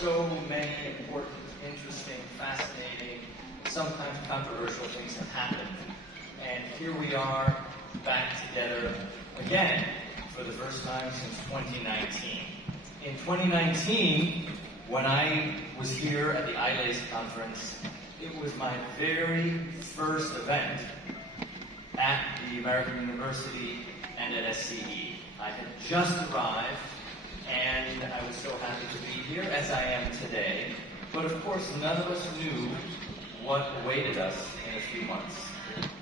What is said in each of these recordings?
so many important, interesting, fascinating, sometimes controversial things have happened. And here we are, back together again for the first time since 2019. In 2019, when I was here at the Ilace conference, it was my very first event at the American University and at SCE. I had just arrived, and I was so happy to be here, as I am today. But of course, none of us knew what awaited us in a few months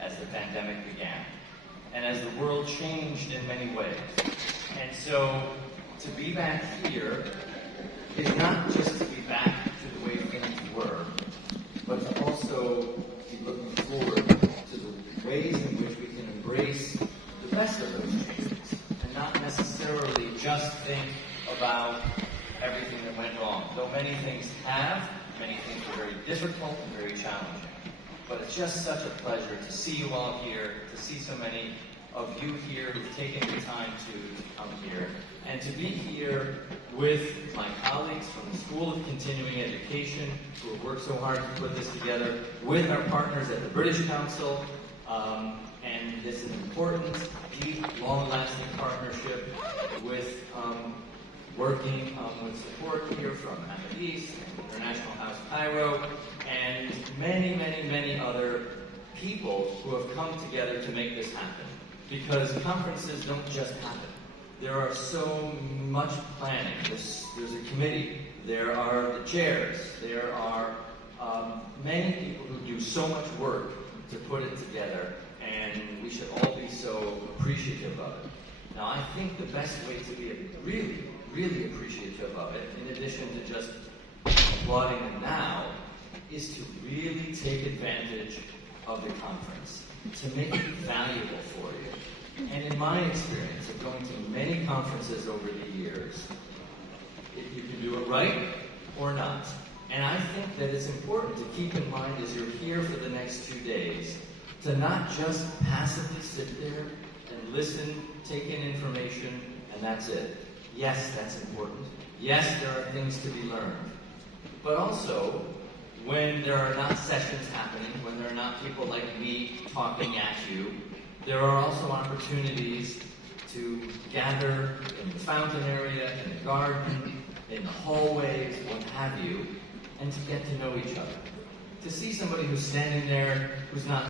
as the pandemic began, and as the world changed in many ways. And so, to be back here is not just to be back to the way things were, but to also be looking forward to the ways in which we can embrace the best of those changes, and not necessarily just think about everything that went wrong. Though many things have, many things were very difficult and very challenging. But it's just such a pleasure to see you all here, to see so many of you here who've taken the time to come here, and to be here with my colleagues from the School of Continuing Education, who have worked so hard to put this together, with our partners at the British Council, and this is an important, deep, long-lasting partnership with working with support here from Ilace, International House Cairo, and many, many, many other people who have come together to make this happen. Because conferences don't just happen. There are so much planning. There's a committee. There are the chairs. There are many people who do so much work to put it together, and we should all be so appreciative of it. Now, I think the best way to be really, really appreciative of it, in addition to just applauding it now, is to really take advantage of the conference, to make it valuable for you. And in my experience of going to many conferences over the years, you can do it right or not. And I think that it's important to keep in mind as you're here for the next 2 days, to not just passively sit there and listen, take in information, and that's it. Yes, that's important. Yes, there are things to be learned. But also, when there are not sessions happening, when there are not people like me talking at you, there are also opportunities to gather in the fountain area, in the garden, in the hallways, what have you, and to get to know each other. To see somebody who's standing there who's not